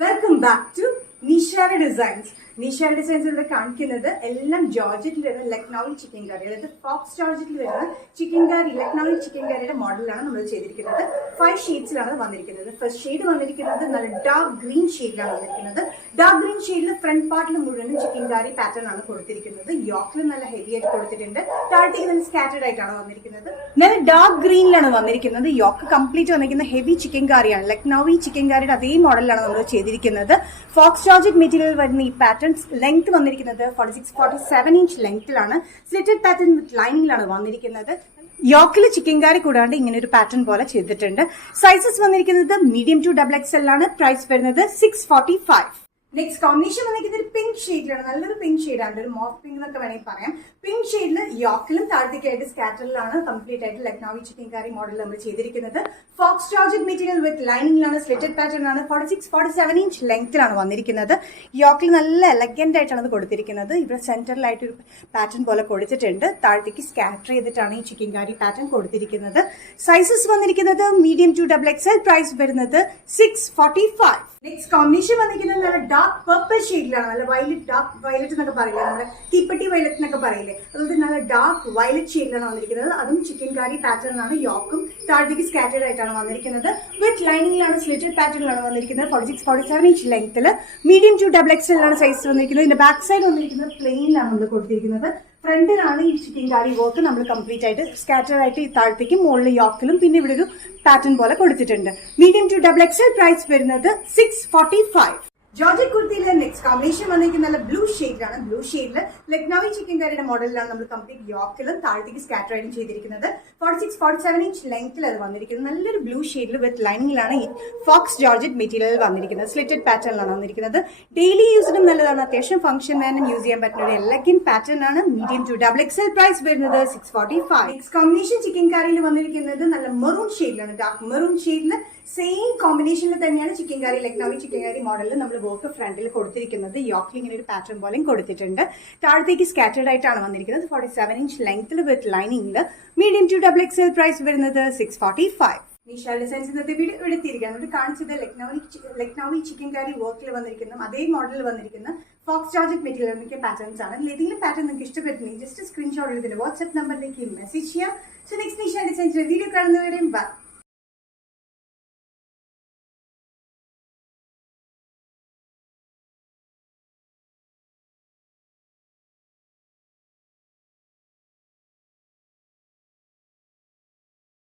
Welcome back to Nishara Designs. Nishara Designs ഇവിടെ കാണിക്കുന്നത് എല്ലാം ജോർജറ്റിൽ വരുന്ന ലക്നൌവി ചിക്കൻ കറി, അതായത് ഫോക്സ് ജോർജറ്റിൽ വരുന്ന ചിക്കൻ കറി, ലക്നൌവി ചിക്കൻ കറിയുടെ മോഡലാണ് നമ്മൾ ചെയ്തിരിക്കുന്നത്. 5 ഷെയ്ഡ്സിലാണ് വന്നിരിക്കുന്നത്. ഫസ്റ്റ് ഷെയ്ഡ് വന്നിരിക്കുന്നത് നല്ല ഡാർക്ക് ഗ്രീൻ ഷെയ്ഡിലാണ് വന്നിരിക്കുന്നത്. ഡാർക്ക് ഗ്രീൻ ഷെയ്ഡിൽ ഫ്രണ്ട് പാർട്ടിൽ മുഴുവനും ചിക്കൻ കറി പാറ്റേൺ ആണ് കൊടുത്തിരിക്കുന്നത്. യോക്കിൽ നല്ല ഹെവി ആയിട്ട് കൊടുത്തിട്ടുണ്ട്. താഴത്തേക്ക് നല്ല സ്കാറ്റേഡ് ആയിട്ടാണ് വന്നിരിക്കുന്നത്. നല്ല ഡാർക്ക് ഗ്രീനിലാണ് വന്നിരിക്കുന്നത്. യോക്ക് കംപ്ലീറ്റ് വന്നിരിക്കുന്ന ഹെവി ചിക്കൻ കറിയാണ്. ലക്നൌവി ചിക്കൻ കറിയുടെ അതേ മോഡലാണ് നമ്മൾ ചെയ്തിരിക്കുന്നത്. ഫോക്സ് ജോർജറ്റ് മെറ്റീരിയൽ വരുന്ന ഈ പാറ്റേൺ ലെങ്ത് വന്നിരിക്കുന്നത് 46-47 ഇഞ്ച് ലെങ്ത്തിലാണ്. സ്ലിറ്റഡ് പാറ്റേൺ വിത്ത് ലൈനിങ്ങിലാണ് വന്നിരിക്കുന്നത്. യോക്കില് ചിക്കൻ കറി കൂടാണ്ട് ഇങ്ങനെ ഒരു പാറ്റേൺ പോലെ ചെയ്തിട്ടുണ്ട്. സൈസസ് വന്നിരിക്കുന്നത് മീഡിയം ടു XXL ആണ്. പ്രൈസ് വരുന്നത് 645. നെക്സ്റ്റ് കോമ്പിനേഷൻ വന്നിരിക്കുന്നത് ഒരു പിങ്ക് ഷെയ്ഡിലാണ്. നല്ലൊരു പിങ്ക് ഷെയ്ഡാണ്, ഒരു മോഫ് പിങ്ക് എന്നൊക്കെ വേണമെങ്കിൽ പറയാം. പിങ്ക് ഷെയ്ഡിൽ യോക്കിലും താഴത്തേക്കായിട്ട് സ്കാറ്ററിലാണ് കംപ്ലീറ്റ് ആയിട്ട് ലക്നൌവി ചിക്കൻ കറി മോഡൽ നമ്മൾ ചെയ്തിരിക്കുന്നത്. ഫോക്സ് ജോർജറ്റ് മെറ്റീരിയൽ വിത്ത് ലൈനിങ്ങിലാണ്. സ്ലിറ്റഡ് പാറ്റേൺ ആണ്. 46-47 ഇഞ്ച് ലെങ്ത്തിലാണ് വന്നിരിക്കുന്നത്. യോക്കിൽ നല്ല എലഗന്റ് ആയിട്ടാണ് അത് കൊടുത്തിരിക്കുന്നത്. ഇവിടെ സെന്ററിലായിട്ട് ഒരു പാറ്റേൺ പോലെ കൊടുത്തിട്ടുണ്ട്. താഴത്തേക്ക് സ്കാറ്റർ ചെയ്തിട്ടാണ് ഈ ചിക്കൻ കറി പാറ്റേൺ കൊടുത്തിരിക്കുന്നത്. സൈസസ് വന്നിരിക്കുന്നത് മീഡിയം ടു XXL. പ്രൈസ് വരുന്നത് 645. നെക്സ്റ്റ് കോമ്പിനേഷൻ വന്നിരിക്കുന്നത് നല്ല ഡാർക്ക് പർപ്പിൾ ഷെയ്ഡിലാണ്. നല്ല വയലറ്റ്, ഡാർക്ക് വയലറ്റ് എന്നൊക്കെ പറയില്ലേ, നമ്മുടെ തീപ്പെട്ടി വയലറ്റ് എന്നൊക്കെ പറയില്ലേ, അതുകൊണ്ട് നല്ല ഡാർക്ക് വയലറ്റ് ഷെയ്ഡിലാണ് വന്നിരിക്കുന്നത്. അതും ചിക്കൻ കറി പാറ്റേൺ ആണ്. യോക്കും താഴത്തേക്ക് സ്കാറ്റേഡ് ആയിട്ടാണ് വന്നിരിക്കുന്നത്. വിത്ത് ലൈനിങ്ങിലാണ്. സ്ലിറ്റഡ് പാറ്റേണിലാണ് വന്നിരിക്കുന്നത്. 46-47 ഇഞ്ച് ലെങ്ത്തിൽ മീഡിയം ടു XXL ആണ് സൈസ് വന്നിരിക്കുന്നത്. ഇതിന്റെ ബാക്ക് സൈഡ് വന്നിരിക്കുന്നത് പ്ലെയിനിലാണ് നമ്മൾ കൊടുത്തിരിക്കുന്നത്. ഫ്രണ്ടിലാണ് ഈ ചിക്കൻ കറി വർക്ക് നമ്മൾ കംപ്ലീറ്റ് ആയിട്ട് സ്കാറ്റർ ആയിട്ട് താഴത്തേക്കും മുകളിൽ യോക്കിലും പിന്നെ ഇവിടെ ഒരു പാറ്റേൺ പോലെ കൊടുത്തിട്ടുണ്ട്. Medium to XXL. പ്രൈസ് വരുന്നത് 645. ജോർജറ്റ് കുർത്തിയിലെ നെക്സ്റ്റ് കോമ്പിനേഷൻ വന്നിരിക്കുന്ന നല്ല ബ്ലൂ ഷെയ്ഡിലാണ്. ബ്ലൂ ഷെയ്ഡിൽ ലക്നൌവി ചിക്കൻ കറിയുടെ മോഡലിലാണ് നമ്മൾ കംപ്ലീറ്റ് യോക്കിലും താഴത്തേക്ക് സ്കാറ്റർ ആയിട്ടും ചെയ്തിരിക്കുന്നത്. 46-47 ഇഞ്ച് ലെങ്ത്തിൽ അത് വന്നിരിക്കുന്നത്. നല്ലൊരു ബ്ലൂ ഷെയ്ഡിൽ വിത്ത് ലൈനിങ്ങിലാണ് ഈ ഫോക്സ് ജോർജറ്റ് മെറ്റീരിയൽ വന്നിരിക്കുന്നത്. സ്ലിറ്റഡ് പാറ്റേണിലാണ് വന്നിരിക്കുന്നത്. ഡെയിലി യൂസിനും നല്ലതാണ്. അത്യാവശ്യം ഫംഗ്ഷൻ വേനും യൂസ് ചെയ്യാൻ പറ്റുന്ന ഒരു എലഗന്റ് പാറ്റേൺ ആണ്. Medium to XXL. പ്രൈസ് വരുന്നത് 645. നെക്സ്റ്റ് കോമ്പിനേഷൻ ചിക്കൻ കറിയിൽ വന്നിരിക്കുന്നത് നല്ല മെറൂൺ ഷെയ്ഡിലാണ്. ഡാർക്ക് മെറൂൺ ഷെയ്ഡിൽ സെയിം കോമ്പിനേഷനിൽ തന്നെയാണ് ചിക്കൻ കറി, ലക്നൌവി ചിക്കൻ കറി മോഡലിൽ നമ്മൾ വർക്ക് ഫ്രണ്ടിൽ കൊടുത്തിരിക്കുന്നത്. യോക്കിൽ ഇങ്ങനെ ഒരു പാറ്റേൺ പോലെയും കൊടുത്തിട്ടുണ്ട്. താഴത്തേക്ക് സ്കാറ്റേഡ് ആയിട്ടാണ് വന്നിരിക്കുന്നത്. 47 ഇഞ്ച് ലെങ്ത്തിൽ വിത്ത് ലൈനിങ്ങിൽ മീഡിയം ടു XXL. പ്രൈസ് വരുന്നത് 645. നിഷാ ഡിസൈൻസ് ഇന്നത്തെ വീഡിയോ എടുത്തിരിക്കുകയാണ്. ഇത് കാണിച്ചത് ലക്നൌവി ചിക്കൻ കറി വർക്കിൽ വന്നിരിക്കുന്ന അതേ മോഡലിൽ വന്നിരിക്കുന്ന ഫോക്സ് ജോർജറ്റ് മെറ്റീരിയൽ മിക്ക പാറ്റേൺസ് ആണ്. ഏതെങ്കിലും പാറ്റേൺ നിങ്ങൾക്ക് ഇഷ്ടപ്പെട്ടില്ലെങ്കിൽ ജസ്റ്റ് സ്ക്രീൻഷോട്ട് എടുത്തിട്ട് വാട്സ്ആപ്പ് നമ്പറിലേക്ക് മെസ്സേജ് ചെയ്യാം. സോ നെക്സ്റ്റ് നിഷാ ഡിസൈൻസിന്റെ വീഡിയോ കാണുന്നവരെയും ബൈ.